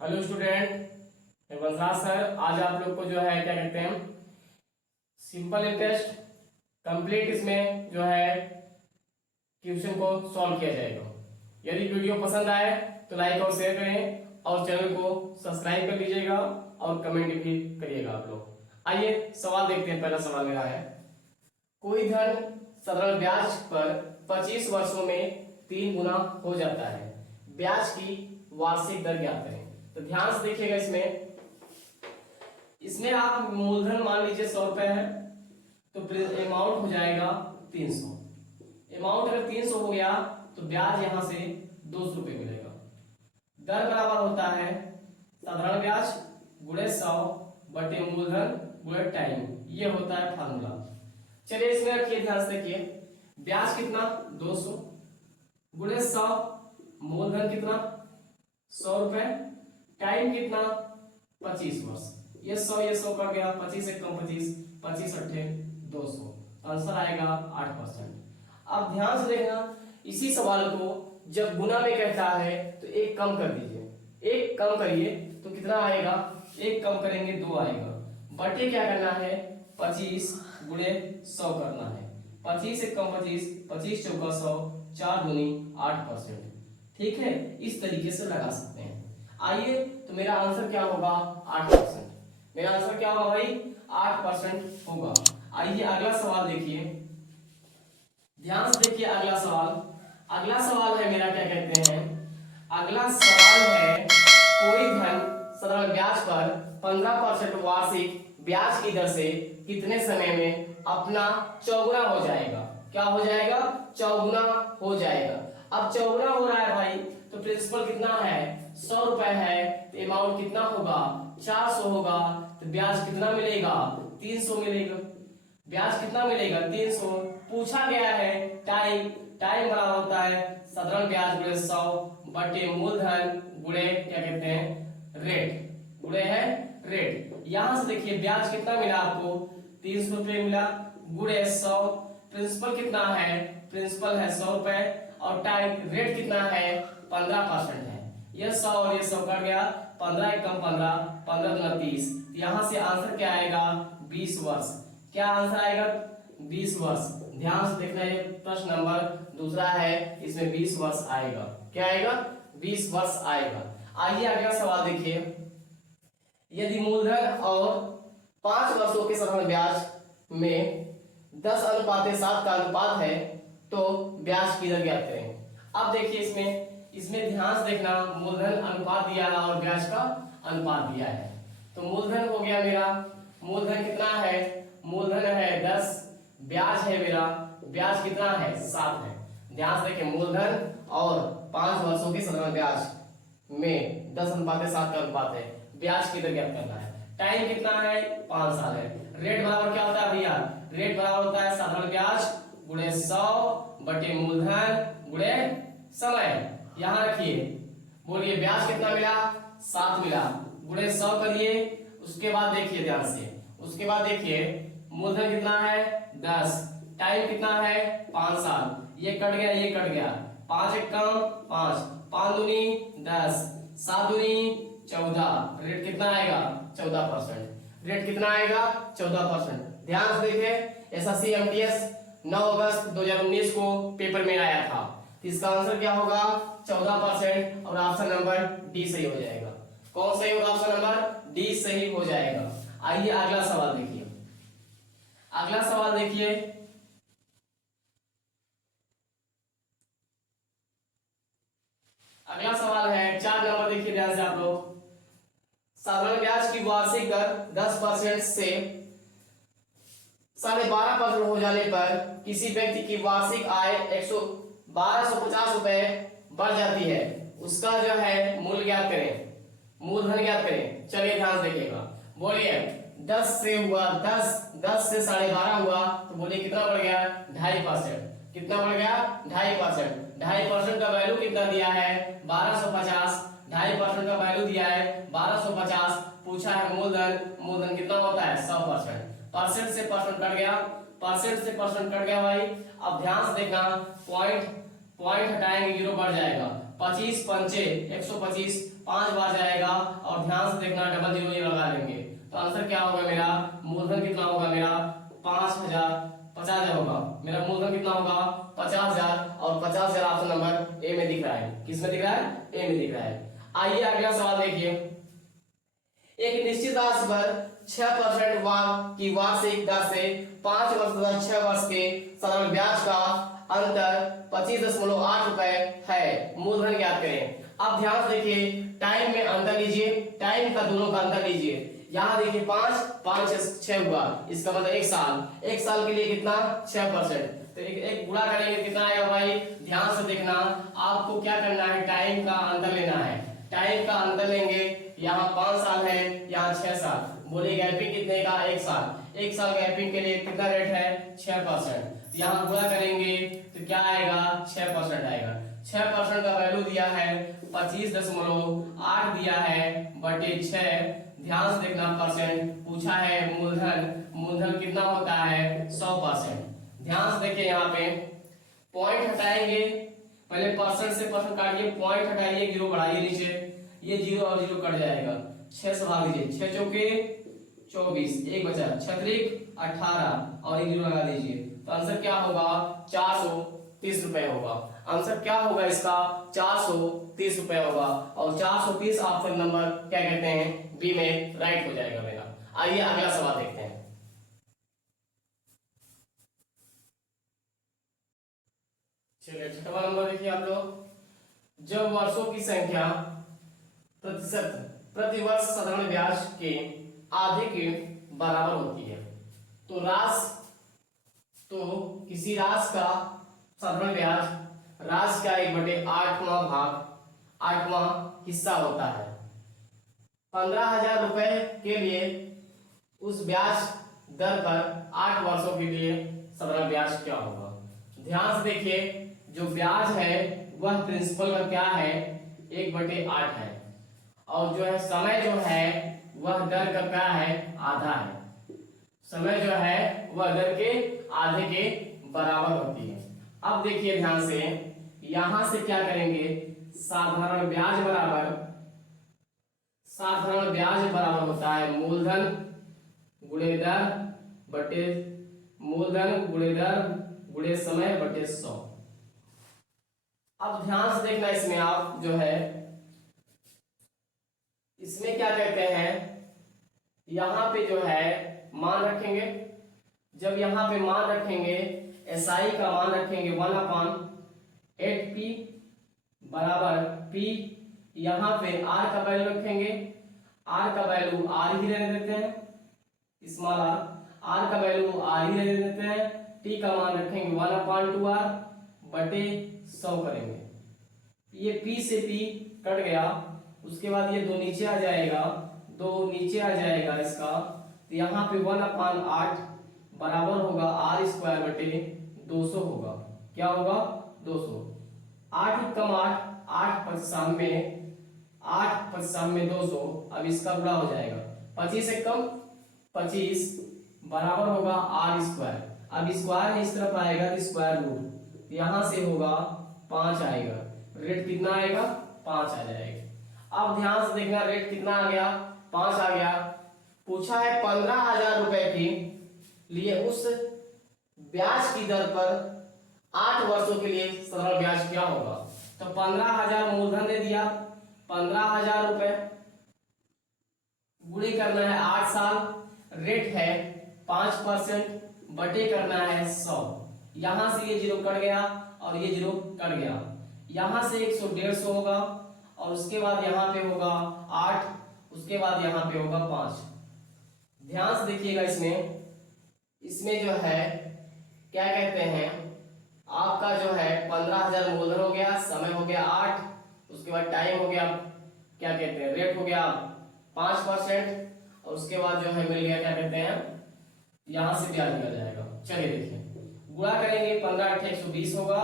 Hello student, मैं Vanshraj sir. आज आप लोग को जो है क्या कहते हैं सिंपल इंटरेस्ट कंप्लीट इसमें जो है क्वेश्चन को सॉल्व किया जाएगा। यदि वीडियो पसंद आए तो लाइक और शेयर करें और चैनल को सब्सक्राइब कर लीजिएगा और कमेंट भी करिएगा आप लोग। आइए सवाल देखते हैं। पहला सवाल मेरा है, कोई धन साधारण ब्याज पर 25 वर्षों में 3 गुना हो जाता है, ब्याज की वार्षिक दर ज्ञात करें। तो ध्यान से देखिएगा, इसमें आप मूलधन मान लीजिए 100 रुपए है, तो अमाउंट हो जाएगा 300। अमाउंट अगर 300 हो गया तो ब्याज यहां से 200 रुपए मिलेगा। दर बराबर होता है साधारण ब्याज गुणे 100 बटे मूलधन गुणे टाइम। ये होता है फार्मूला। चलिए इसमें रखिए, ध्यान से देखिए, ब्याज कितना 200 गुणे 100, मूलधन कितना 100 रुपए, टाइम कितना 25 वर्ष। ये 100 कट गया, 25 एक कम 25, 25 अट्ठे 200, आंसर आएगा 8%। अब ध्यान से देखना, इसी सवाल को जब गुना में कहता है तो एक कम कर दीजिए, एक कम करिए तो कितना आएगा, एक कम करेंगे 2 आएगा, बटे क्या करना है 25 गुणे 100 करना है। 25 एक कम 25, 25 चौका 100, 4 दूनी 8%। ठीक है, इस तरीके से लगा सकते हैं। आइए तो मेरा आंसर क्या होगा 8%। मेरा आंसर क्या होगा भाई 8% होगा। आइए अगला सवाल देखिए, ध्यान से देखिए अगला सवाल। अगला सवाल है मेरा क्या कहते हैं, अगला सवाल है कोई धन साधारण ब्याज पर 15% वार्षिक ब्याज की दर से कितने समय में अपना चौगुना हो जाएगा। क्या हो जाएगा, चौगुना हो जाएगा। अब चौगुना हो रहा है भाई, तो प्रिंसिपल कितना है 100 रुपए है, तो अमाउंट कितना होगा 400 होगा, तो ब्याज कितना मिलेगा 300 मिलेगा। ब्याज कितना मिलेगा 300। पूछा गया है टाइम, टाइम बराबर होता है साधारण ब्याज गुणे 100 बटे मूलधन गुणे क्या कहते हैं रेट, गुणे है रेट। यहां से देखिए ब्याज कितना मिला आपको 300 रुपये मिला, गुणे 100, प्रिंसिपल कितना है, प्रिंसिपल है 100 रुपए, और टाइम रेट कितना है 15% है। ये 100 और ये 100 कट गया, 15 एक कम 15, 15 दूना 30। यहां से आंसर क्या आएगा 20 वर्ष। क्या आंसर आएगा 20 वर्ष। ध्यान से देखना, ये प्रश्न नंबर दूसरा है, इसमें 20 वर्ष आएगा। क्या आएगा 20 वर्ष आएगा। आइए अगला सवाल देखिए, यदि मूलधन और 5 वर्षों के साधारण ब्याज में 10:7 का अनुपात है तो ब्याज की दर ज्ञात करें। अब देखिए इसमें ध्यान से देखना, मूलधन अनुपात दिया है और ब्याज का अनुपात दिया है। तो मूलधन हो गया मेरा, मूलधन कितना है, मूलधन है 10, ब्याज है मेरा, ब्याज कितना है 7 है। ध्यान से देखिए, मूलधन और 5 वर्षों के साधारण ब्याज में 10:7 का अनुपात है, ब्याज की दर ज्ञात करना है। टाइम कितना है 5 साल है। रेट बराबर क्या होता है भैया, रेट बराबर होता है साधारण ब्याज गुणे 100 बटे मूलधन गुणे समय। यहां रखिए, बोलिए ब्याज कितना मिला 7 मिला, गुणे 100 करिए। उसके बाद देखिए ध्यान से, उसके बाद देखिए मूलधन कितना है 10, टाइम कितना है 5 साल, ये कट गया ये कट गया, 5 एक कम 5, 5 दूनी 10, 7 दूनी 14, रेट कितना आएगा 14%। रेट कितना आएगा 14%। ध्यान से देखिए, एसएससी एमटीएस 9 अगस्त 2019 को पेपर में आया था, तो इसका आंसर क्या होगा 14% और ऑप्शन नंबर डी सही हो जाएगा। कौन सही होगा, ऑप्शन नंबर डी सही हो जाएगा। आइए अगला सवाल देखिए, अगला सवाल देखिए, अगला सवाल है 4 नंबर। देखिए ध्यान से आप लोग, साधारण ब्याज की वार्षिक दर 10% से 12.5% हो जाने पर किसी व्यक्ति की वार्षिक आय 1250 रुपए बढ़ जाती है, उसका जो है मूल्य ज्ञात करें, मूलधन ज्ञात करें। चलिए ध्यान से देखिएगा, बोलिए 10 से हुआ 10 से 12.5 हुआ, तो बोलिए कितना बढ़ गया 2.5%। कितना बढ़ गया 2.5%। 2.5% का वैल्यू कितना दिया है 1250, 2.5% का वैल्यू दिया है 1250। पूछा है मूलधन, मूलधन कितना होता है 100%। परसेंट से परसेंट कट गया, परसेंट से परसेंट कट गया भाई। अब ध्यान से देखना, पॉइंट हटाएंगे 0 बढ़ जाएगा, 25 पंचे 125, 5 बार जाएगा और ध्यान से देखना डबल जीरो ये लगा लेंगे तो आंसर क्या होगा मेरा, मूलधन कितना होगा मेरा 50,000 होगा। मेरा मूलधन कितना होगा 50,000 और 50,000 ऑप्शन नंबर ए में दिख रहा है। किस में दिख रहा है, ए में दिख रहा है। आइए अगला सवाल देखिए, एक निश्चित राशि पर 6% की वार्षिक दर से 5 वर्ष तथा 6 वर्ष के साधारण ब्याज का अंतर 25.8 रुपए है। मूलधन ज्ञात करें। अब ध्यान से देखिए, टाइम में अंतर लीजिए, टाइम का दोनों का अंतर लीजिए। यहाँ देखिए 5 6 हुआ, इसका मतलब 1 साल। 1 साल के लिए कितना 6%, तो एक गुणा करेंगे कितना आएगा भाई, ध्यान से देखना। आपको क्या करना है, टाइम का अंतर लेना है। टाइम का अंतर लेंगे, यहाँ 5 साल है, यहाँ 6 साल। बोलिए गैपिंग कितने का, 1 साल। 1 साल गैपिंग के लिए कितना रेट है 6%। यहाँ गुणा करेंगे तो क्या आएगा 6% आएगा। 6% का वैल्यू दिया है 25.8 दिया है बटे 6। ध्यान से देखना, परसेंट पूछा है। मूलधन कितना होता है 100%। ध्यान से देखिए, यहाँ पे पॉइंट हटाएंगे, पहले परसेंट से परसेंट काटिए, पॉइंट हटाइए, जीरो बढ़ाइए नीचे, ये जीरो और जीरो कट जाएगा। 6 से भाग दीजिए, 6 चौके 24, एक बचा 6 18 और एक जीरो लगा दीजिए तो आंसर क्या होगा 430 रुपए होगा। आंसर क्या होगा इसका 430 रुपए होगा और 430 ऑप्शन नंबर क्या कहते हैं बी में राइट हो जाएगा मेरा। आइए अगला सवाल देखते हैं। चलिए छठवां नंबर देखिए आप लोग, जब वर्षों की संख्या प्रतिशत प्रति वर्ष साधारण ब्याज के आधे के बराबर होती है तो किसी राशि का साधारण ब्याज राशि का 1/8वां भाग 8वां हिस्सा होता है। 15,000 रुपए के लिए उस ब्याज दर पर 8 वर्षों के लिए साधारण ब्याज क्या होगा। ध्यान से देखिए, जो ब्याज है वह प्रिंसिपल का क्या है 1/8 है और जो है समय जो है वह दर का क्या है आधा है। समय जो है वह दर के आधे के बराबर होती है। अब देखिए ध्यान से, यहां से क्या करेंगे, साधारण ब्याज बराबर होता है मूलधन गुणे दर बटे मूलधन गुणे दर गुणे समय बटे 100। अब ध्यान से देखना, इसमें आप जो है इसमें क्या कहते हैं, यहां पे जो है मान रखेंगे। जब यहां पे मान रखेंगे, एसआई का मान रखेंगे 1/8p बराबर p। यहां पे r का वैल्यू रखेंगे, r का वैल्यू r ही रहने देते हैं, स्मॉल r का वैल्यू r ही रहने देते हैं। t का मान रखेंगे 1/2r बटे 100 करेंगे। ये p से p कट गया, उसके बाद ये 2 नीचे आ जाएगा, 2 नीचे आ जाएगा इसका, तो यहाँ पे 1/8 बराबर होगा r² बटे 200 होगा। क्या होगा 200। 8 कम 8, 8 55 200। अब इसका गुणा हो जाएगा, 25 से कम 25 बराबर होगा r²। अब स्क्वायर है इस तरफ आएगा तो स्क्वायर रूट, यहां से होगा 5 आएगा, रेट कितना आएगा 5 आ जाएगा। अब ध्यान से देखना, रेट कितना आ गया 5 आ गया। पूछा है 15,000 रुपए के लिए उस ब्याज की दर पर 8 वर्षों के लिए साधारण ब्याज क्या होगा। तो 15,000 मूलधन दे दिया, 15,000 रुपए गुणे करना है 8 साल, रेट है 5% बटे करना है 100। यहां से ये जीरो कट गया और ये जीरो कट गया, यहां से 100 150 होगा और उसके बाद यहाँ पे होगा 8, उसके बाद यहाँ पे होगा 5। ध्यान से देखिएगा, इसमें जो है क्या कहते हैं, आपका जो है 15,000 मूलधन हो गया, समय हो गया 8, उसके बाद टाइम हो गया क्या कहते हैं रेट हो गया 5% और उसके बाद जो है मिल गया क्या कहते हैं यहां से ब्याज निकल जाएगा। चलिए देखिए, गुणा करेंगे 15 8 120 होगा,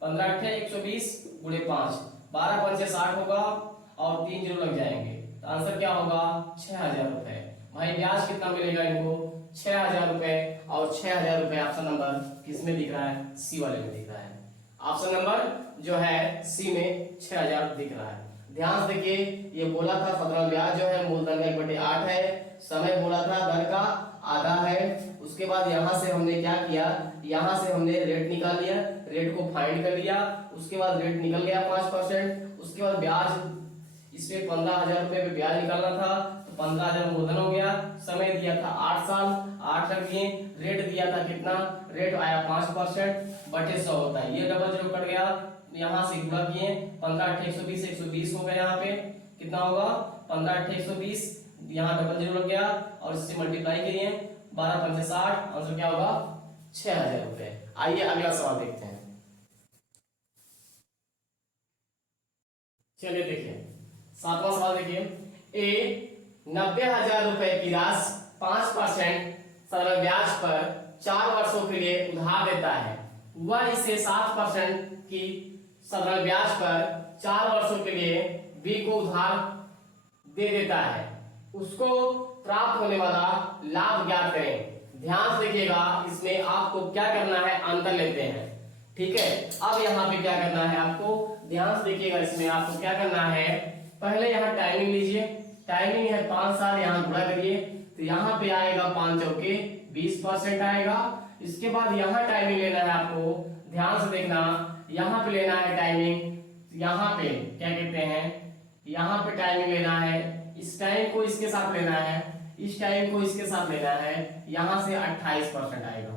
15 8 120 गुणे 5, 12 पंचे 60 होगा और 3 जीरो लग जाएंगे तो आंसर क्या होगा 6,000 रुपए। भाई ब्याज कितना मिलेगा इनको 6,000 रुपए और 6,000 रुपए ऑप्शन नंबर किस में दिख रहा है सी वाले में दिख रहा है। ऑप्शन नंबर जो है सी में 6000 दिख रहा है। ध्यान से देखिए, ये बोला था साधारण ब्याज जो है मूलधन का 1/8 है, समय बोला था धन का आधा है। उसके बाद यहाँ से हमने क्या किया, यहाँ से हमने रेट निकाल लिया, रेट को फाइंड कर लिया। उसके बाद रेट निकल गया 5%। उसके बाद ब्याज, इसमें 15,000 रुपए पे ब्याज निकालना था, तो 15,000 मूलधन हो गया। समय दिया था 8 साल, 8 रख दिए। रेट दिया था कितना, रेट आया 5% बटे 100 होता है। ये डबल जीरो कट गया, यहाँ से गुणा किए, 15 8 120, 120 हो गया। यहाँ पे कितना होगा, 15 8 120, यहाँ डबल जीरो लग गया और इससे मल्टीप्लाई किए, 12 5 60, आंसर क्या होगा 6000 रुपए। आइए अगला सवाल देखते हैं। चलिए देखिए 7वां सवाल देखिए। ए 90,000 रुपए की राशि 5% सरल ब्याज पर 4 वर्षों के लिए उधार देता है। वह इसे 7% की सरल ब्याज पर 4 वर्षों के लिए बी को उधार दे देता है। उसको प्राप्त होने वाला लाभ ज्ञात करें। ध्यान से देखिएगा, इसमें आपको क्या करना है, अंतर लेते हैं। ठीक है, अब यहाँ पे क्या करना है आपको, ध्यान से देखिएगा, इसमें आपको क्या करना है, पहले यहाँ टाइमिंग लीजिए। टाइमिंग है 5 साल, यहाँ गुणा करिए, तो यहाँ पे आएगा 5 चौके 20% आएगा। इसके बाद यहाँ टाइमिंग लेना है आपको, ध्यान से देखना, यहाँ पे लेना है टाइमिंग, यहाँ पे क्या कहते हैं, यहाँ पे टाइमिंग लेना है। इस टाइम को इसके साथ लेना है, इस टाइम को इसके साथ लेना है, यहाँ से 28% आएगा।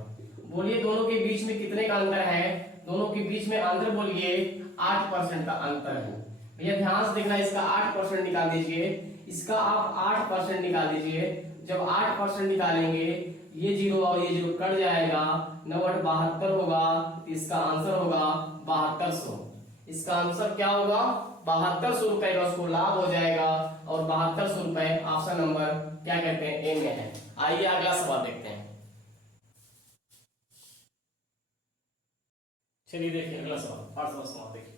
बोलिए दोनों के बीच में कितने का अंतर है, दोनों के बीच में अंतर बोलिए 8% का अंतर है। भैया ध्यान से देखना, इसका 8% निकाल दीजिए, इसका आप 8% निकाल दीजिए। जब 8% निकालेंगे, ये जीरो और ये जीरो कट जाएगा, 9 8 72 होगा, इसका आंसर होगा 7200। इसका आंसर क्या होगा, 7200 रुपए का उसको लाभ हो जाएगा और 7200 रुपए ऑप्शन नंबर क्या कहते हैं, ए में है। आइए अगला सवाल देखते हैं। चलिए देखिए अगला सवाल, 8वां सवाल देखिए।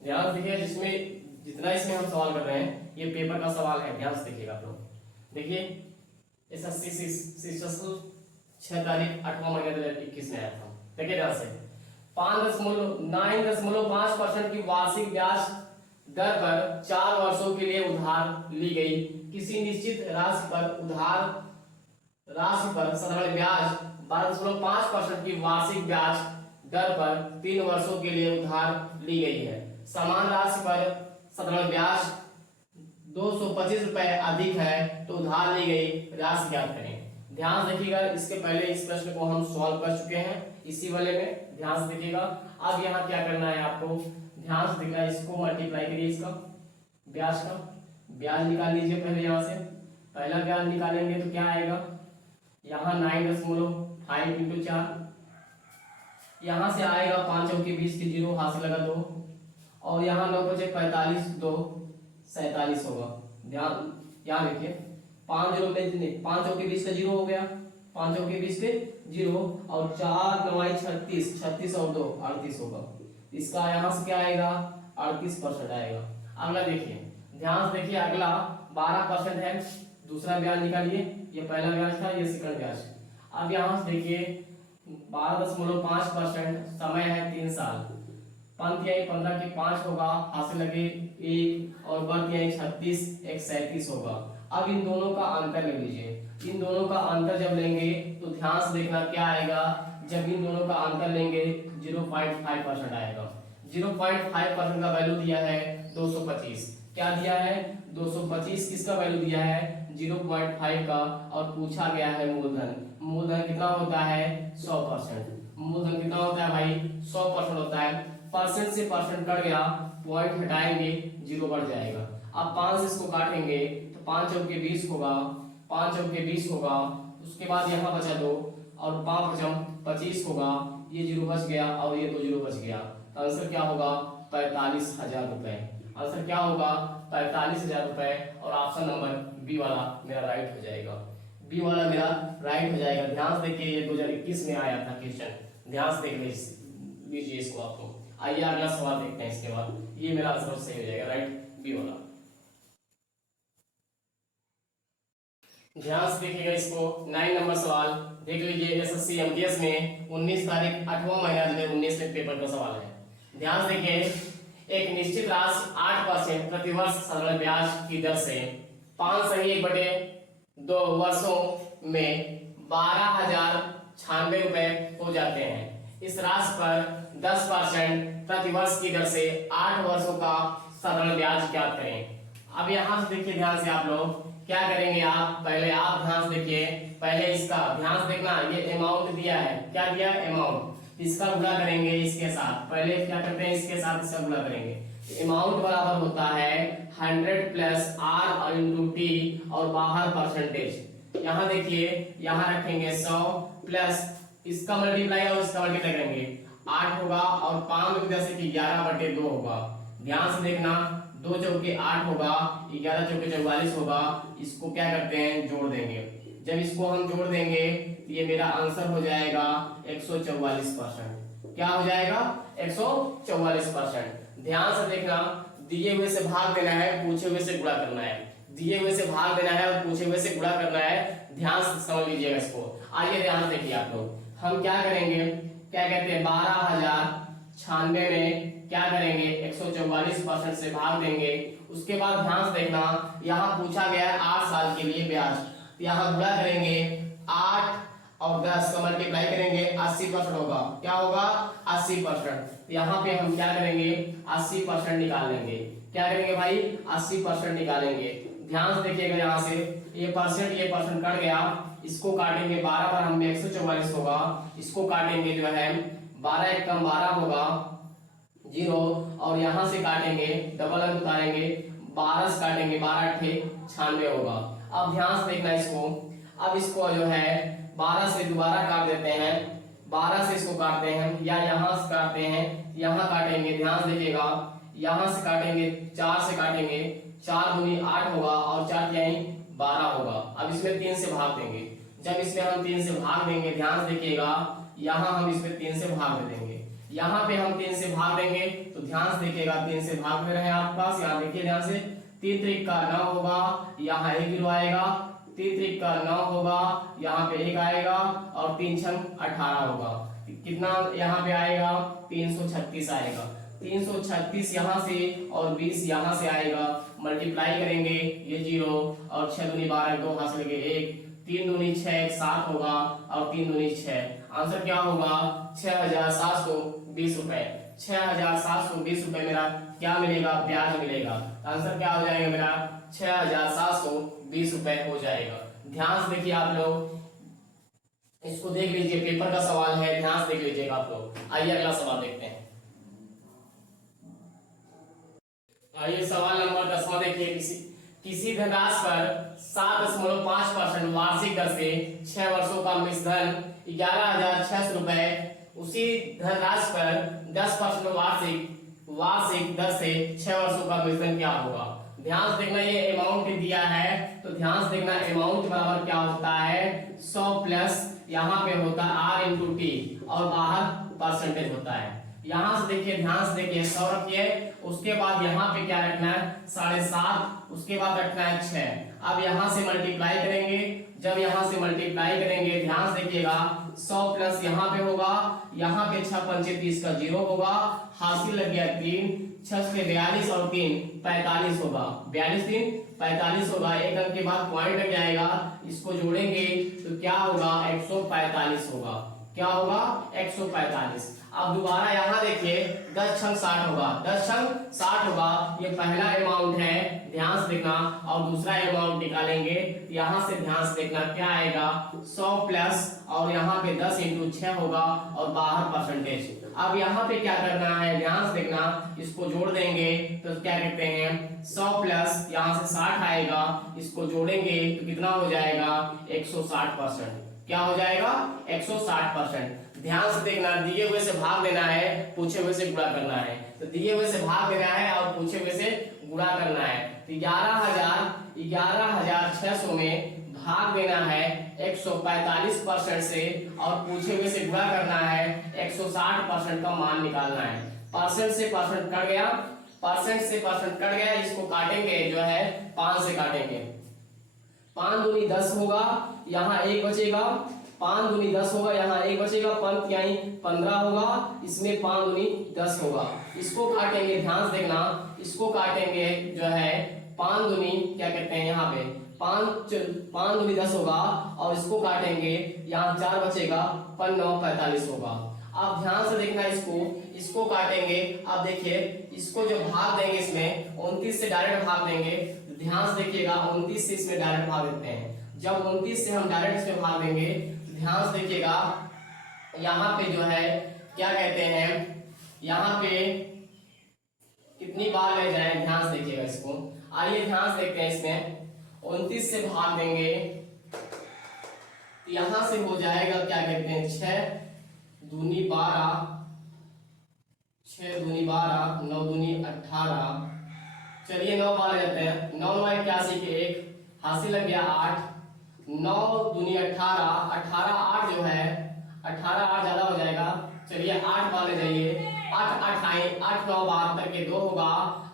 ध्यान से देखिए, जिसमें जितना इसमें हम सवाल कर रहे हैं ये पेपर का सवाल है, ध्यान से देखिएगा आप लोग। देखिए SSC 6 तारीख 8वां महीना 2021 में आया था। देखिए ध्यान से, 9.5% की वार्षिक ब्याज दर पर 4 वर्षों के लिए उधार ली गई किसी निश्चित राशि पर साधारण ब्याज 12.5% की वार्षिक ब्याज दर पर 3 वर्षों के लिए उधार ली गई है। समान राशि पर साधारण ब्याज 225 रुपए अधिक है, तो उधार ली गई राशि ज्ञात करें। ध्यान से देखिएगा, इसके पहले इस प्रश्न को हम सॉल्व कर चुके हैं इसी वाले में, ध्यान से देखिएगा। अब यहाँ क्या करना है आपको, ध्यान से देखना, इसको मल्टीप्लाई करिए, इसका ब्याज का ब्याज निकाल लीजिए। पहले यहाँ से पहला ब्याज निकालेंगे तो क्या आएगा, यहाँ 9.5 इंटू 4, यहाँ से आएगा 5 चौके 20 के जीरो, हाथ से लगा 2, और यहाँ 9 5 45, 2 47 होगा। ध्यान यहाँ देखिए, 5 जीरो में 5 चौके 20 का जीरो हो गया, 5 चौके 20 के जीरो, और 4 9 36, 36 और 2 38 होगा। इसका यहाँ से क्या आएगा, 38% आएगा। अगला देखिए, ध्यान से देखिए, अगला 12% है। दूसरा ब्याज निकालिए, ये पहला ब्याज था, ये सेकंड ब्याज। अब यहाँ से देखिए 12.5%, समय है 3 साल, पंथ यही 15 के 5 होगा, हासिल लगे 1, और वर्ग यही 36, 1 37 होगा। अब इन दोनों का अंतर ले लीजिए। इन दोनों का अंतर जब लेंगे तो ध्यान से देखना क्या आएगा, जब इन दोनों का अंतर लेंगे 0.5% आएगा। 0.5% का वैल्यू दिया है 225। क्या दिया है, 225 किसका वैल्यू दिया है, 0.5 का, और पूछा गया है मूलधन। मूलधन कितना होता है, 100%। मूलधन कितना होता है भाई, 100% होता है। परसेंट से परसेंट कट गया, पॉइंट हटाएंगे, 0 बढ़ जाएगा। अब 5 से इसको काटेंगे तो 5 चौके 20 होगा, 5 चौके 20 होगा। उसके बाद यहाँ बचा 2, और 5 5 25 होगा, ये 0 बच गया और ये 2 0 बच गया। तो आंसर क्या होगा, 45,000 रुपए। आंसर क्या होगा, 45,000 रुपए, और ऑप्शन नंबर बी वाला मेरा राइट हो जाएगा। बी वाला मेरा राइट हो जाएगा। ध्यान से देखिए, ये 2021 में आया था क्वेश्चन, ध्यान से देख लीजिए इसको आप लोग। आइए अगला सवाल देखते हैं। इसके बाद ये मेरा आंसर सही हो जाएगा, राइट, बी वाला। ध्यान से देखिएगा इसको, 9 नंबर सवाल देख लीजिए। SSC MTS में 19 तारीख 8वां महीना 2019 में पेपर का सवाल है। ध्यान से देखिए, एक निश्चित राशि 8% प्रतिवर्ष साधारण ब्याज की दर से 5/1/2 वर्षों में 12,096 रुपए हो जाते हैं। इस राशि पर 10% प्रतिवर्ष की दर से 8 वर्षों का साधारण ब्याज ज्ञात करें। अब यहाँ से देखिए, ध्यान से आप लोग क्या करेंगे, आप ध्यान से देखिए, पहले इसका ध्यान से देखना, ये अमाउंट दिया है, क्या दिया है, अमाउंट, इसका गुणा करेंगे इसके साथ, पहले क्या करते हैं, इसके साथ इसका गुणा करेंगे। अमाउंट बराबर होता है 100 प्लस आर इंटू टी और बाहर परसेंटेज। यहाँ देखिए, यहाँ रखेंगे 100 प्लस इसका मल्टीप्लाई और इसका मल्टीप्लाई करेंगे, 8 होगा और 5 में जैसे कि 11/2 होगा। ध्यान से देखना, 2 चौके 8 होगा, 11 चौके 44 होगा। इसको क्या करते हैं, जोड़ देंगे। जब इसको हम जोड़ देंगे तो ये मेरा आंसर हो जाएगा 144%। क्या हो जाएगा, 144%। ध्यान से देखना, दिए हुए से भाग देना है, पूछे हुए से गुणा करना है। दिए हुए से भाग देना है और पूछे हुए से गुणा करना है। ध्यान से समझ लीजिएगा इसको। आइए ध्यान से देखिए आप लोग, हम क्या करेंगे, क्या कहते हैं, 12,096 में क्या करेंगे, 144% से भाग देंगे। उसके बाद ध्यान से देखना, यहाँ पूछा गया है 8 साल के लिए ब्याज, यहाँ गुणा करेंगे 8 और 10 का मल्टीप्लाई करेंगे, 80% होगा। क्या होगा, 80%। यहाँ पे हम क्या करेंगे, 80% निकाल लेंगे। क्या करेंगे भाई, 80% निकालेंगे। ध्यान से देखिएगा, यहाँ से ये परसेंट कट गया, इसको काटेंगे 12 पर, हम 144 होगा, इसको काटेंगे जो है 12 एक कम 12 होगा 0, और यहाँ से काटेंगे, डबल अंक उतारेंगे, 12 से काटेंगे, 12 8 96 होगा। अब ध्यान से देखना इसको, अब इसको जो है 12 से दोबारा काट देते हैं, 12 से इसको काटते हैं या यहाँ से काटते हैं, यहाँ काटेंगे। ध्यान से देखिएगा, यहाँ से काटेंगे, 4 से काटेंगे, 4 दूनी 8 होगा और 4 तिहाई 12 होगा। अब इसमें 3 से भाग देंगे। जब इसमें हम 3 से भाग देंगे, ध्यान से देखिएगा, यहाँ हम इसमें 3 से भाग दे देंगे, यहाँ पे हम 3 से भाग देंगे। तो ध्यान से देखिएगा, 3 से भाग दे रहे हैं आपके पास, यहाँ देखिए ध्यान से, 3 त्रिक का 9 होगा, यहाँ 1 जीरो आएगा, 3 त्रिक का 9 होगा, यहाँ पे 1 आएगा और 3 छंग 18 होगा। कितना यहाँ पे आएगा, 336 आएगा। 336 यहाँ से और 20 यहाँ से आएगा, मल्टीप्लाई करेंगे, ये 0 और 6 दूनी 12, 2 हाथ से लेके 1, 3 दूनी 6 7 होगा और 3 दूनी 6। आंसर क्या होगा, 6,720 रुपए। 6,720 रुपए मेरा क्या मिलेगा, ब्याज मिलेगा। आंसर क्या हो जाएगा मेरा, 6,720 रुपए हो जाएगा। ध्यान से देखिए आप लोग, इसको देख लीजिए, पेपर का सवाल है, ध्यान से देख लीजिएगा आप लोग। आइए अगला सवाल देखते हैं। आइए सवाल नंबर 10वां देखिए, किसी धनराशि पर 7.5% वार्षिक दर से 6 वर्षों का मिश्रण 11,600 रुपए, उसी धनराशि पर 10% वार्षिक दर से 6 वर्षों का मिश्रण क्या होगा। ध्यान से देखना, ये अमाउंट दिया है, तो ध्यान से देखना, अमाउंट बराबर क्या होता है, 100 प्लस यहाँ पे होता है आर इंटू टी और बाहर परसेंटेज होता है। यहाँ से देखिए, ध्यान से देखिए, 100 रखिए, उसके बाद यहाँ पे क्या रखना है, 7.5, उसके बाद रखना है 6। अब यहाँ से मल्टीप्लाई करेंगे, जब यहाँ से मल्टीप्लाई करेंगे, ध्यान से देखिएगा, 100 प्लस यहाँ पे होगा, यहाँ पे 6 पंचे 30 का 0 होगा, हासिल लग गया 3, 6 से 42 और 3 45 होगा, 42 3 45 होगा। एक अंक के बाद पॉइंट लग जाएगा, इसको जोड़ेंगे तो क्या होगा, 145 होगा। क्या होगा, 145। अब दोबारा यहाँ देखिए, 10 छंग 60 होगा, 10 छंग 60 होगा, ये पहला अमाउंट है, ध्यान से देखना, और दूसरा अमाउंट निकालेंगे, यहाँ से ध्यान से देखना क्या आएगा, 100 प्लस और यहाँ पे 10 इंटू 6 होगा और बाहर परसेंटेज। अब यहाँ पे क्या करना है, ध्यान से देखना, इसको जोड़ देंगे तो क्या कहते हैं, 100 प्लस यहाँ से 60 आएगा, इसको जोड़ेंगे तो कितना हो जाएगा, 160%। क्या हो जाएगा, 160%। ध्यान से देखना, दिए हुए से भाग देना है, पूछे हुए से गुणा करना है। तो दिए हुए से भाग देना है और पूछे हुए से गुणा करना है। तो 11,600 में भाग देना है 145% से और पूछे हुए से गुणा करना है, 160% का मान निकालना है। परसेंट से परसेंट कट गया, इसको काटेंगे जो है 5 से काटेंगे, 5 दूनी 10 होगा, यहाँ 1 बचेगा, 5 दूनी 10 होगा, यहाँ 1 बचेगा, पंत यानी 15 होगा, इसमें 5 दूनी 10 होगा। इसको काटेंगे, ध्यान से देखना, इसको काटेंगे जो है 5 दूनी क्या कहते हैं यहाँ पे 5 दूनी 10 होगा, और इसको काटेंगे, यहाँ 4 बचेगा, 5 9 45 होगा। अब ध्यान से देखना, इसको काटेंगे। अब देखिए इसको जो भाग देंगे इसमें 29 से डायरेक्ट भाग देंगे, ध्यान से देखिएगा 29 से इसमें डायरेक्ट भाग देते हैं। जब 29 से हम डायरेक्ट इसमें भाग देंगे, ध्यान से देखिएगा यहाँ पे जो है क्या कहते हैं, यहाँ पे कितनी बार ले जाए, ध्यान से देखिएगा इसको। आइए ध्यान से देखते हैं, इसमें 29 से भाग देंगे, यहां से हो जाएगा क्या कहते हैं 6 दूनी 12, 6 दूनी 12, 9 दूनी 18, चलिए 9 बार लेते हैं, 9 9 81 के 1 हासिल लग गया 8, 9 दूनी 18, 18 8 जो है 18 8 ज्यादा हो जाएगा, चलिए 8 बार ले जाइए, 8 8 आए, 8 9 72 के 2 होगा,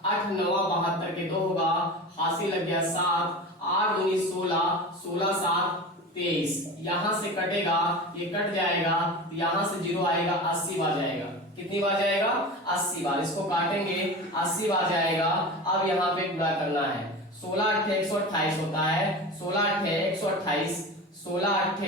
8 9 72 के 2 होगा, हासिल लग गया 7, 8 दूनी 16, 16 7 23, यहां से कटेगा, ये कट जाएगा, यहां से 0 आएगा, 80 बार जाएगा, कितनी बार जाएगा 80 बार, इसको काटेंगे 80 बार जाएगा। अब यहाँ पे गुणा करना है, 16 8 128 होता है, 16 8 128, 16 8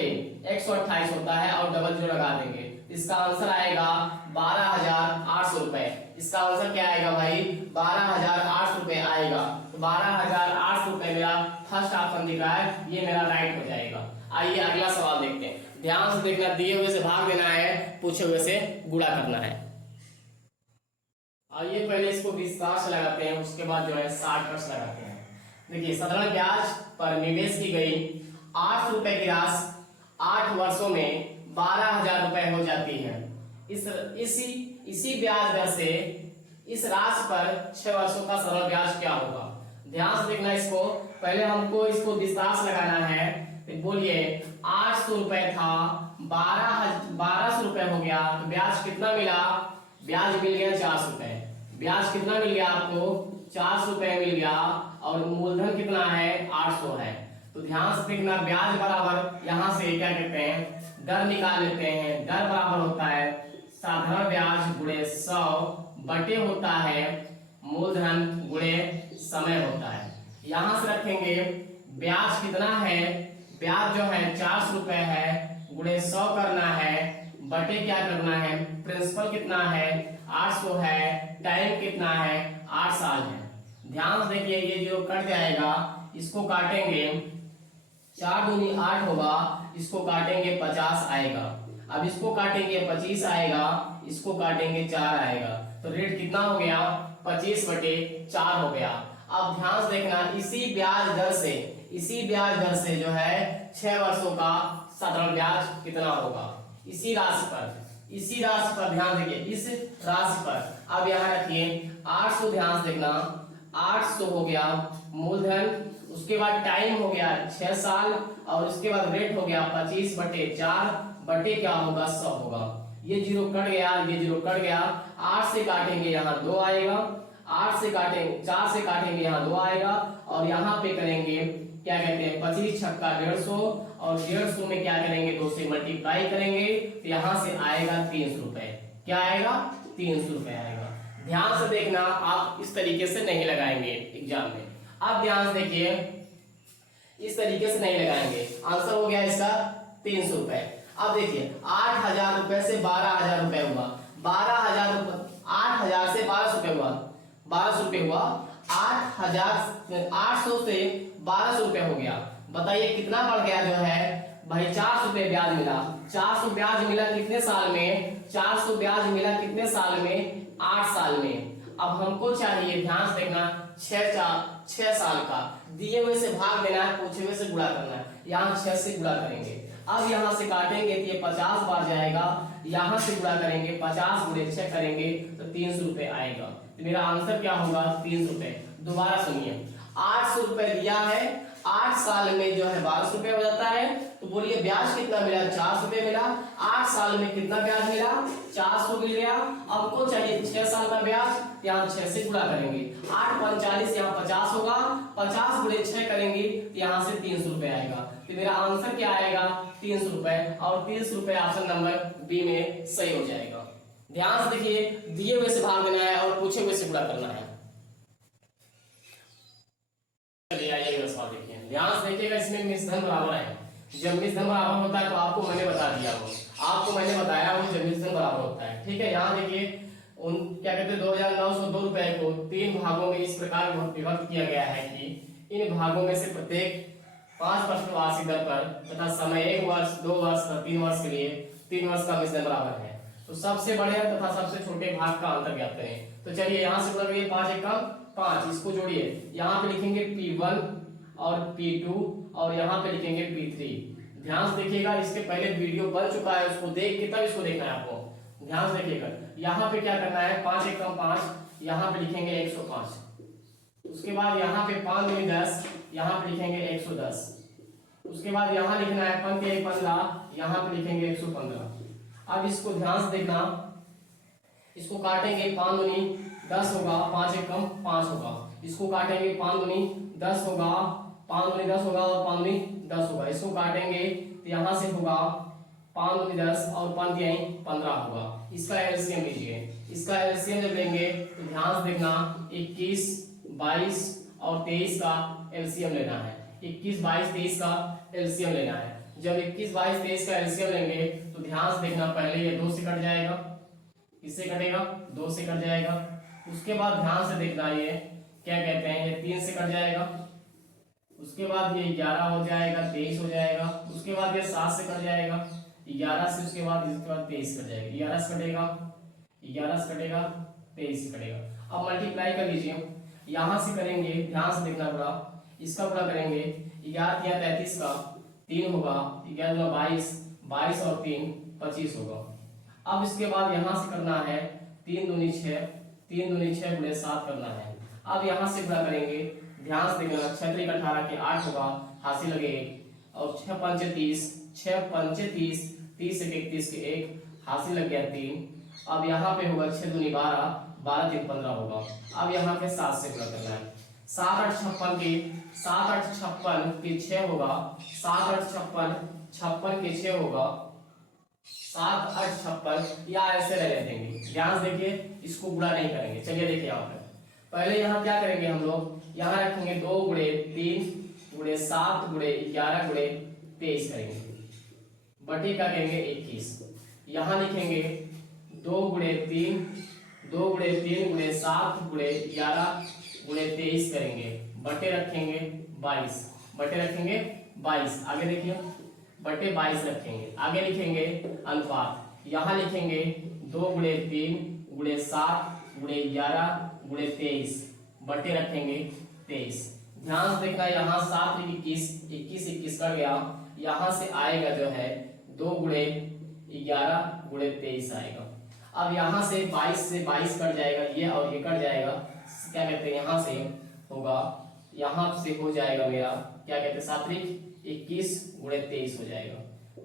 128 होता है, और डबल 0 लगा देंगे, इसका आंसर आएगा 12,800 रुपए। इसका आंसर क्या आएगा भाई 12,800 रुपए आएगा। तो 12,800 रुपए मेरा फर्स्ट ऑप्शन दिख रहा है, ये मेरा राइट हो जाएगा। आइए अगला सवाल देखते हैं, ध्यान से देखना, दिए हुए से भाग देना है, पूछे हुए से गुणा करना है। आइए पहले इसको विस्तार से लगाते हैं, उसके बाद जो है शॉर्टकट्स लगाते हैं। देखिए साधारण ब्याज पर निवेश की गई 800 रुपए की राशि 8 वर्षों में 12,000 रुपए हो जाती है। इसी ब्याज दर से इस राशि पर 6 वर्षों का सरल ब्याज क्या होगा। ध्यान से देखना, इसको पहले हमको इसको विस्तार से लगाना है। बोलिए 800 रुपए था, 1200 रुपए हो गया, तो ब्याज कितना मिला, ब्याज मिल गया 400 रुपए। ब्याज कितना मिल गया आपको 400 रुपए मिल गया, और मूलधन कितना है 800 है। तो ध्यान से देखना, ब्याज बराबर यहाँ से क्या कहते हैं दर निकाल लेते हैं। दर बराबर होता है साधारण ब्याज गुणे 100 बटे होता है मूलधन गुणे समय होता है। यहां से रखेंगे ब्याज कितना है, ब्याज जो है 400 रुपए है, गुणे 100 करना है, बटे क्या करना है, प्रिंसिपल कितना है 800 है, टाइम कितना है 8 साल है। ध्यान से देखिए, ये जो कट जाएगा, इसको काटेंगे, 4 दूनी 8 होगा, इसको काटेंगे 50 आएगा। अब इसको काटेंगे 25 आएगा, इसको काटेंगे 4 आएगा, तो रेट कितना हो गया 25 बटे 4 हो गया। अब ध्यान से देखना, इसी ब्याज दर से जो है 6 वर्षों का साधारण ब्याज कितना होगा, इसी राशि पर ध्यान देखिए, इस राशि पर। अब यहाँ रखिए 800, ध्यान से देखना 800 हो गया मूलधन, उसके बाद टाइम हो गया 6 साल, और उसके बाद रेट हो गया 25 बटे 4 बटे क्या होगा 100 होगा। ये 0 कट गया, ये 0 कट गया, 8 से काटेंगे यहाँ 2 आएगा, 8 से काटेंगे 4 से काटेंगे यहाँ 2 आएगा, और यहाँ पे करेंगे क्या कहते हैं 25 छक्का 150, और 150 में क्या करेंगे 2 से मल्टीप्लाई करेंगे, तो यहाँ से आएगा 300 रुपए। क्या आएगा 300 रुपए आएगा। ध्यान से देखना, आप इस तरीके से नहीं लगाएंगे एग्जाम में। अब ध्यान से देखिए, इस तरीके से नहीं लगाएंगे। आंसर हो गया इसका 300 रुपए। अब देखिए 8,000 रुपए से 12,000 रुपए हुआ, 12,000 रुपए 8,000 से 1200 रुपए हुआ, 1200 रुपए हुआ, 800 से 1200 रुपए हो गया। बताइए कितना बढ़ गया जो है भाई 400 रुपए ब्याज मिला। 400 ब्याज मिला कितने साल में, 400 ब्याज मिला कितने साल में 8 साल में। अब हमको चाहिए, ध्यान से देखना 6 साल का, दिए हुए से भाग देना है, पूछे हुए से गुणा करना है। यहाँ 6 से गुणा करेंगे, अब यहाँ से काटेंगे तो ये 50 बार जाएगा, यहाँ से गुणा करेंगे 50 गुणे 6 करेंगे तो 300 रुपए आएगा। तो मेरा आंसर क्या होगा 300 रुपए। दोबारा सुनिए, 800 रुपए दिया है, 8 साल में जो है 1200 रुपए हो जाता है, तो बोलिए ब्याज कितना मिला 400 रुपए मिला, 8 साल में कितना ब्याज मिला 400 मिल गया। अब को चाहिए 6 साल का ब्याज, यहाँ 6 से गुणा करेंगे, 8 45 यहाँ 50 होगा, 50 गुणे 6 करेंगे यहाँ से 300 रुपए आएगा। तो मेरा आंसर क्या आएगा 300 रुपए, और 300 रुपए ऑप्शन नंबर बी में सही हो जाएगा। ध्यान से देखिए, दिए हुए से भाग देना है और पूछे हुए से गुणा करना है। चलिए आइए अगला सवाल देखिए, ध्यान से देखिएगा, इसमें मिश्र धन बराबर है। जब मिश्र धन बराबर होता है तो आपको मैंने बता दिया वो, आपको मैंने बताया वो जब मिश्र धन बराबर होता है, ठीक है। यहाँ देखिए उन क्या कहते हैं 2902 रुपए को 3 भागों में इस प्रकार विभक्त किया गया है कि इन भागों में से प्रत्येक 5% वार्षिक दर पर तथा समय 1 वर्ष 2 वर्ष तथा 3 वर्ष के लिए 3 वर्ष का मिश्र धन बराबर है। तो सबसे बड़े तथा सबसे छोटे भाग का अंतर ज्ञात करें। तो चलिए यहाँ से गुणा करिए, 5 एकम 5, इसको जोड़िए, यहाँ पे लिखेंगे P1 और P2 और यहाँ पे लिखेंगे P3। ध्यान से देखिएगा, इसके पहले वीडियो बन चुका है, उसको देख के तब इसको देखना है आपको। ध्यान से देखिएगा, यहाँ पे क्या करना है, 5 एकम 5, यहाँ पे लिखेंगे 105, उसके बाद यहाँ पे 5 दूनी 10, यहाँ पे लिखेंगे 110, उसके बाद यहाँ लिखना है 5 के 15, यहाँ पे लिखेंगे 115। अब इसको ध्यान से देखना, इसको काटेंगे, 5 दूनी 10 होगा, 5 एकम 5 होगा, इसको काटेंगे, 5 दूनी 10 होगा, 5 दूनी 10 होगा और 5 दूनी 10 होगा, इसको काटेंगे तो यहाँ से होगा 5 दूनी 10 और 5 तिहाई 15 होगा। इसका एलसीएम लीजिए, इसका एलसीएम जब लेंगे तो ध्यान से देखना, 21, 22 और 23 का एलसीएम लेना है, 21, 22, 23 का एलसीएम लेना है। जब 21, 22, 23 का एलसीएम लेंगे तो ध्यान से देखना, पहले ये 2 से कट जाएगा, इससे कटेगा, 2 से कट जाएगा, उसके बाद ध्यान से देखना, ये क्या कहते हैं, ये 3 से कट जाएगा, उसके बाद ये 11 हो जाएगा, 23 हो जाएगा, उसके बाद ये 7 से कट जाएगा, 11 से, उसके बाद 23 कट जाएगा, 11 से कटेगा, 11 से कटेगा, 23 से कटेगा। अब मल्टीप्लाई कर लीजिए, यहाँ से करेंगे, ध्यान से देखना पूरा, इसका पूरा करेंगे, 11 या 33 का 3 होगा, 11 22, 22 और 3 25 होगा। अब इसके बाद यहाँ से करना है 3 दूनी 6, 3 दूनी 6 गुणे 7 करना है। अब यहाँ से गुणा करेंगे, ध्यान से देखना, 6 3 18 के 8 होगा, हासिल लगे 1 और 6 5 30, 6 5 30, 30 1 31 के 1, हासिल लग गया 3। अब यहाँ पे होगा 6 दूनी 12, 12 3 15 होगा। अब यहाँ पे 7 से गुणा करना है, 7 8 56 के 7 8 56 के 6 होगा, 7 8 56 56 के 6 होगा, 7 8 56, या ऐसे रह देंगे। ध्यान से देखिए, इसको गुणा नहीं करेंगे। चलिए देखिए यहाँ पे पहले यहाँ क्या करेंगे हम लोग, यहाँ रखेंगे 2 गुणे 3 गुणे 7 गुणे 11 गुणे 23 करेंगे, बटे क्या करेंगे 21। यहाँ लिखेंगे 2 गुणे 3 2 गुणे 3 गुणे 7 गुणे 11 गुणे 23 करेंगे, बटे रखेंगे 22, बटे रखेंगे 22। आगे देखिए, बटे 22 रखेंगे, आगे लिखेंगे अनुपात, यहाँ लिखेंगे 2 गुणे 3 गुणे 7 गुणे 11 गुणे 23, बटे रखेंगे 23। ध्यान से देखना, यहाँ 7 21 21 21 कट गया, यहाँ से आएगा जो है 2 गुणे 11 गुणे 23 आएगा। अब यहाँ से 22 से 22 कट जाएगा, ये और ये कट जाएगा, क्या कहते हैं, यहाँ से होगा, यहाँ से हो जाएगा मेरा क्या कहते हैं 7 21 गुणे 23 हो जाएगा।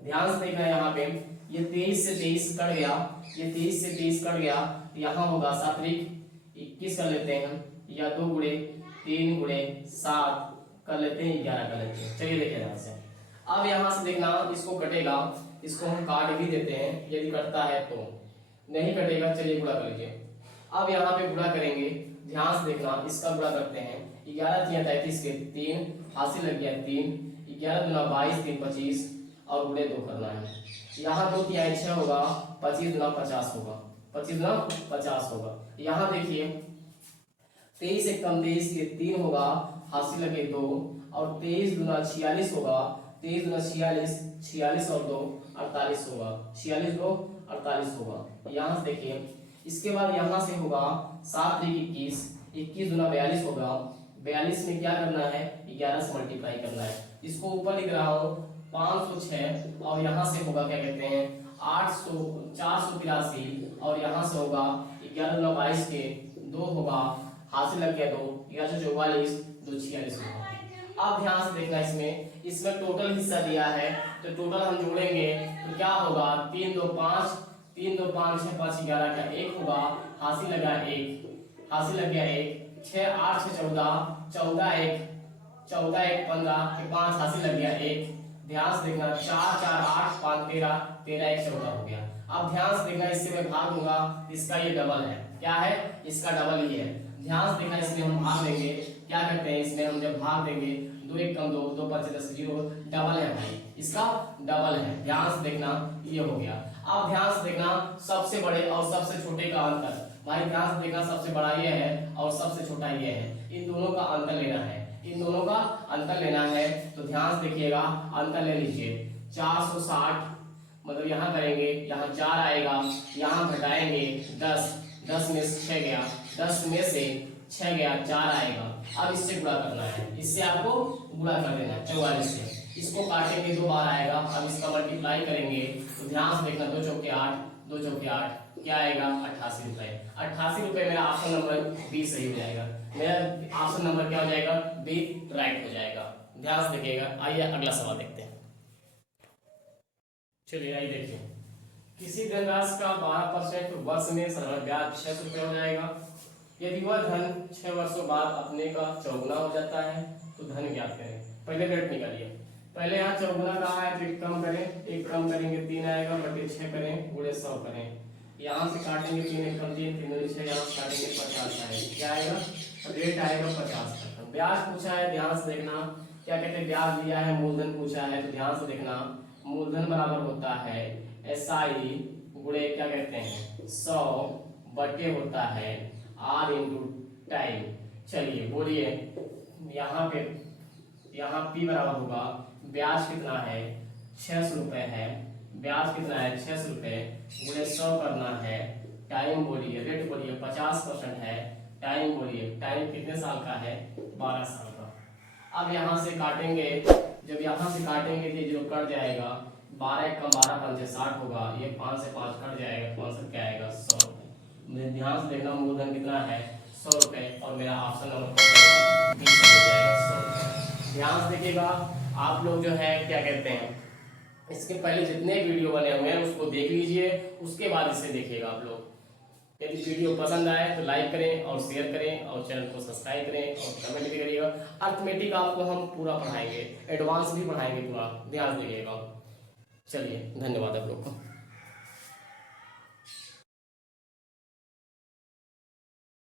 ध्यान से देखना, यहाँ पे ये 23 से 23 कट गया, ये 23 से 23 कट गया, यहाँ होगा 7 21 कर लेते हैं हम, या 2 गुणे 3 गुणे 7 कर लेते हैं, 11 कर लेते हैं। चलिए देखिए ध्यान से, अब यहाँ से देखना, इसको कटेगा, इसको हम काट भी देते हैं, यदि कटता है तो, नहीं कटेगा चलिए गुणा कर लीजिए। अब यहाँ पे गुणा करेंगे, ध्यान से देखना, इसका गुणा करते हैं, 11 3 33 के 3, हासिल लग गया 3, 11 दूना 22 3 25 और गुणे 2 करना है। यहाँ 2 तिहाई 6 होगा, 25 दूना 50 होगा, 25 दूना 50 होगा। यहाँ देखिए 23 1 कम 23 के 3 होगा, हासिल लगे 2 और 23 दूना 46 होगा, 23 दूना 46, 46 और 2 48 होगा, 46 2 48 होगा। यहाँ से देखिए, इसके बाद यहाँ से होगा 7 3 21, 21 दूना 42 होगा, 42 में क्या करना है 11 से मल्टीप्लाई करना है, इसको ऊपर लिख रहा हूँ 506 और यहाँ से होगा क्या कहते हैं 483 और यहाँ से होगा 11 दूना 22 के 2 होगा, हासिल लग गया 2, 11 44 2 46 होगा। अब ध्यान से देखना, इसमें टोटल हिस्सा दिया है तो टोटल हम जोड़ेंगे तो क्या होगा 3 2 5 3 2 5 6 5 11 का 1 होगा, हासिल लगा 1, हासिल लग गया 1, 6 8 6 14 14 1 14 1 15 के 5 हासिल लग गया 1, ध्यान से देखना, 4 4 8 5 13, 13 1 14 हो गया। अब ध्यान से देखना, इससे मैं भाग दूंगा, इसका ये डबल है, क्या है, इसका डबल ही है। ध्यान से देखना, इसमें हम भाग देंगे, क्या करते हैं, इसमें हम जब भाग देंगे 2 1 कम 2, 2 5 10 0, डबल है भाई, इसका डबल है। ध्यान से देखना, ये हो गया। अब ध्यान से देखना, सबसे बड़े और सबसे छोटे का अंतर, भाई ध्यान से देखना, सबसे बड़ा ये है और सबसे छोटा ये है, इन दोनों का अंतर लेना है, इन दोनों का अंतर लेना है। तो ध्यान से देखिएगा, अंतर ले लीजिए, 460 मतलब यहाँ करेंगे, यहाँ 4 आएगा, यहाँ घटाएंगे 10, 10 में से 6 गया, 10 में से 6 गया, 4 आएगा। अब इससे गुणा करना है, इससे आपको गुणा कर देना है 44 से, इसको काटेंगे 2 बार आएगा। अब इसका मल्टीप्लाई करेंगे, तो ध्यान से देखना, 2 चौके 8, 2 चौके 8, क्या आएगा, 88 रुपए। 88 रुपए मेरा ऑप्शन नंबर बी सही हो जाएगा, मेरा ऑप्शन नंबर क्या हो जाएगा, बी राइट हो जाएगा। ध्यान से देखिएगा। आइए अगला सवाल देखते हैं। चलिए आइए देखिए, किसी धनराशि का 12% वर्ष में साधारण ब्याज 6 रुपये हो जाएगा। यदि वह धन 6 वर्षों बाद अपने का चौगुना हो जाता है तो धन ज्ञात करें। पहले रेट निकालिए, पहले यहाँ चौगुना कहा है तो एक कम करें, एक कम करेंगे 3 आएगा, बटे 6 करें, गुणे 100 करें, यहाँ से काटेंगे 3 एक कम 3 3 6, यहाँ से काटेंगे 50 आएगा, क्या आएगा, रेट आएगा 50%। ब्याज पूछा है, ध्यान से देखना, क्या कहते हैं, ब्याज दिया है, मूलधन पूछा है, तो ध्यान से देखना, मूलधन बराबर होता है SI गुणे क्या कहते हैं 100 बटे होता है R इंटू टाइम। चलिए बोलिए, यहाँ पे यहाँ P बराबर होगा, ब्याज कितना है 600 रुपए है, ब्याज कितना है 600 रुपए, गुणे 100 करना है, टाइम बोलिए, रेट बोलिए 50% है, टाइम बोलिए, टाइम कितने साल का है 12 साल का। अब यहाँ से काटेंगे, जब यहाँ से काटेंगे तो जो कट जाएगा, 12 कम 12 5 60 होगा, ये 5 से 5 कट जाएगा, 5 से क्या आएगा 100 रुपए। मुझे ध्यान से देखना, मूलधन कितना है 100 रुपए, और मेरा ऑप्शन नंबर हो जाएगा 100 रुपए। ध्यान से देखिएगा, आप लोग जो है क्या कहते हैं, इसके पहले जितने वीडियो बने हुए हैं उसको देख लीजिए, उसके बाद इसे देखिएगा आप लोग। यदि वीडियो पसंद आए तो लाइक करें और शेयर करें और चैनल को सब्सक्राइब करें और कमेंट भी करिएगा। अर्थमेटिक आपको हम पूरा पढ़ाएंगे, एडवांस भी पढ़ाएंगे पूरा, ध्यान दीजिएगा। चलिए धन्यवाद आप लोग को।